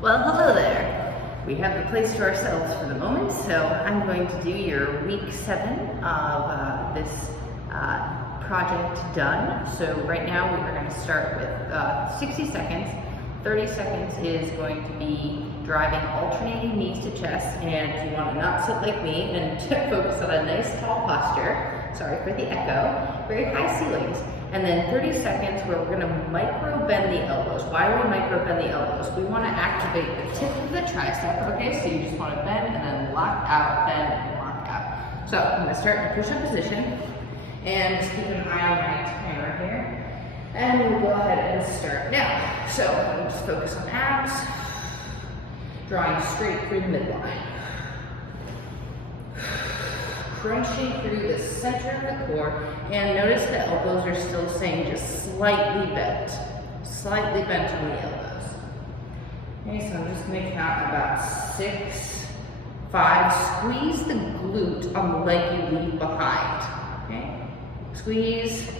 Well, hello there. We have the place to ourselves for the moment, so I'm going to do your week 7 of this project done. So right now we are going to start with 60 seconds. 30 seconds is going to be driving alternating knees to chest, and you want to not sit like me and focus on a nice tall posture. Sorry for the echo. Very high ceilings. And then 30 seconds where we're going to micro bend the elbows. Why do we micro bend the elbows? We want to activate the tip of the tricep, okay? So you just want to bend and then lock out, bend and lock out. So I'm going to start in a push-up position and just keep an eye on my timer here. And we'll go ahead and start now. So I'm going to just focus on abs, drawing straight through the midline. Crunching through the center of the core, and notice the elbows are still staying just slightly bent on the elbows. Okay, so I'm just going to count about 6, 5. Squeeze the glute on the leg you leave behind. Okay, squeeze,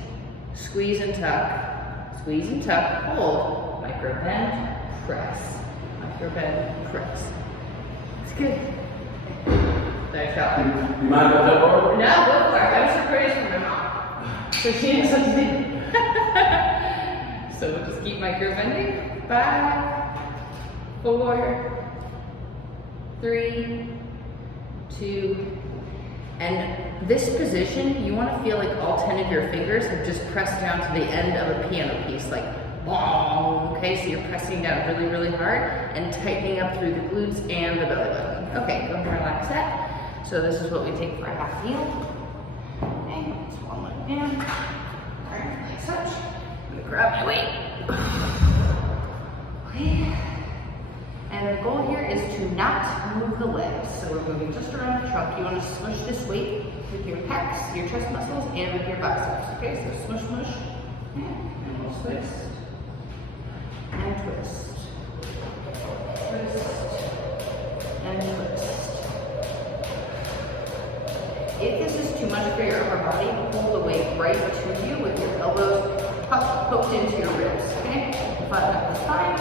squeeze and tuck, hold, micro bend, press, micro bend, press. It's good. There, felt it. You mind if I jump over? No, go for it. I was surprised from my mom. So she knows what to do. So we'll just keep micro bending. 5, 4, 3, 2, and this position, you want to feel like all 10 of your fingers have just pressed down to the end of a piano piece, like bong. Okay, so you're pressing down really, really hard and tightening up through the glutes and the belly button. Okay, go ahead and relax that. So this is what we take for a half heel. Okay, it's one leg down. All right, like such. I'm gonna grab my weight. Okay. And the goal here is to not move the legs. So we're moving just around the trunk. You want to smush this weight with your pecs, your chest muscles, and with your biceps. Okay, so smush, smush. And we'll twist. And twist. Twist. And twist. If this is too much for your upper body, pull the weight right to you with your elbows poked into your ribs, okay? Flatten up the spine.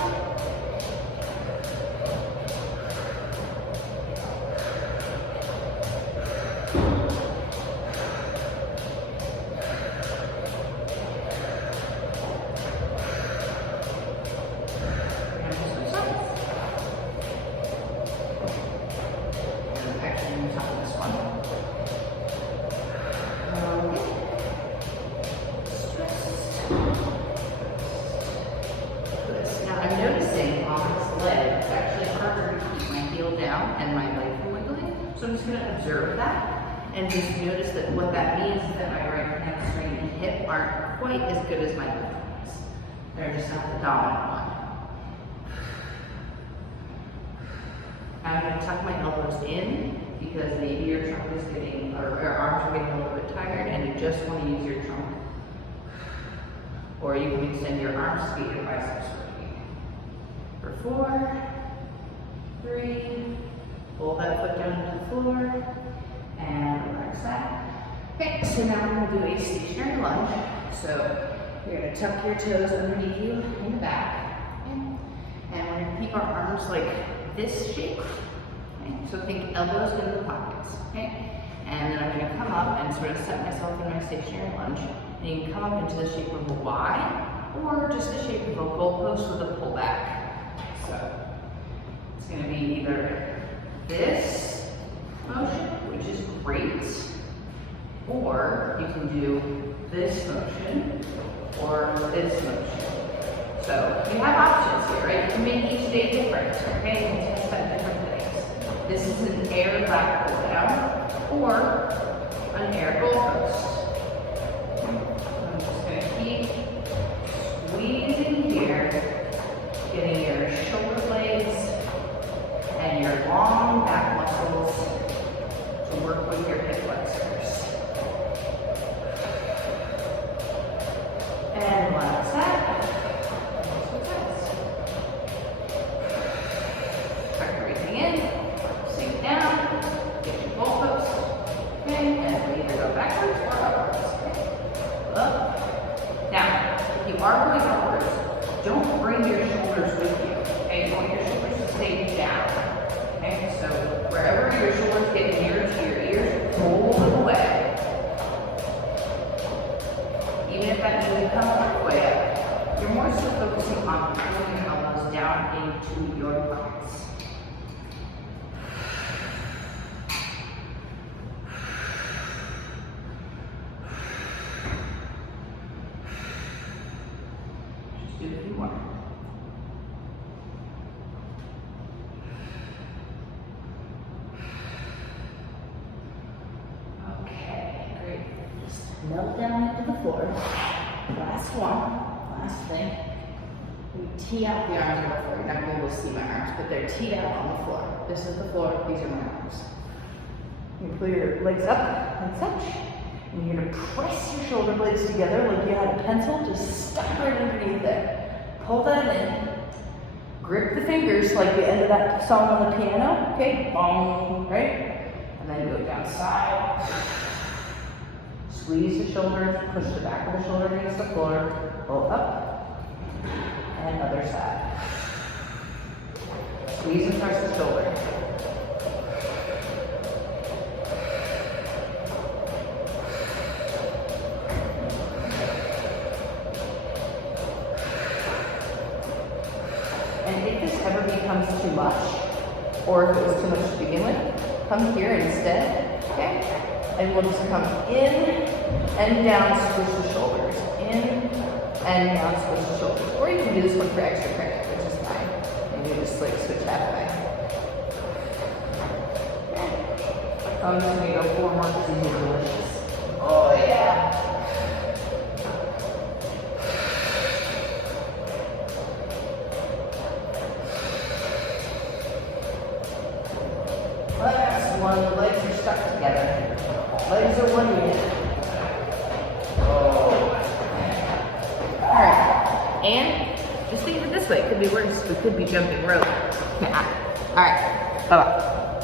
So I'm just going to observe that and just notice that what that means is that my right hamstring and hip aren't quite as good as my left ones. They're just not the dominant one. I'm going to tuck my elbows in because maybe your trunk is getting, or your arms are getting a little bit tired and you just want to use your trunk. Or you can extend your arms to get your biceps working. For 4, 3, pull that foot down to the floor, and relax that. Okay, so now we're going to do a stationary lunge. So you're going to tuck your toes underneath you in the back, and we're going to keep our arms like this shape. Okay? So think elbows in the pockets. Okay, and then I'm going to come up and sort of set myself in my stationary lunge. And you can come up into the shape of a Y, or just the shape of a goalpost with a pullback. So it's going to be either this motion, which is great, or you can do this motion or this motion. So you have options here, right? You can make each day different, okay? You can test out different things. This is an air back pull down or an air goalpost. I'm just going to keep squeezing here, getting your shoulder blades and your long back muscles to work with your hip flexors. And relax that. Tuck everything in, sink down, get your goalpost, okay, and we either go backwards or upwards. Okay. Up. Now, if you are going upwards, don't bring your shoulders with you. Okay, you want your shoulders to stay down. Okay, so wherever your shoulders get near to your ears, pull them away. Even if that knee comes all the way up, you're more so focusing on pulling your elbows down into your buttocks. Just do a few more. Okay, great. Just melt down into the floor. Last one, last thing. We tee out the arms on the floor. You're not gonna be able to see my arms, but they're teed out on the floor. This is the floor, these are my arms. You pull your legs up like such, and you're gonna press your shoulder blades together like you had a pencil, just stuck right underneath there. Pull that in. Grip the fingers like the end of that song on the piano, okay? Boom, right? And then go down side. Squeeze the shoulders, push the back of the shoulder against the floor, pull up, and other side. Squeeze and press the shoulder. And if this ever becomes too much, or if it was too much to begin with, come here instead, okay? And we'll just come in and down, squish the shoulders. In and down, squish the shoulders. Or you can do this one for extra credit, which is fine. And you just like switch halfway. I'm just gonna go 4 more because these are delicious. Oh yeah. Last one, the legs are stuck together. Legs are 1 minute. Oh. Alright, and just think of it this way, it could be worse. We could be jumping rope. Alright, bye-bye.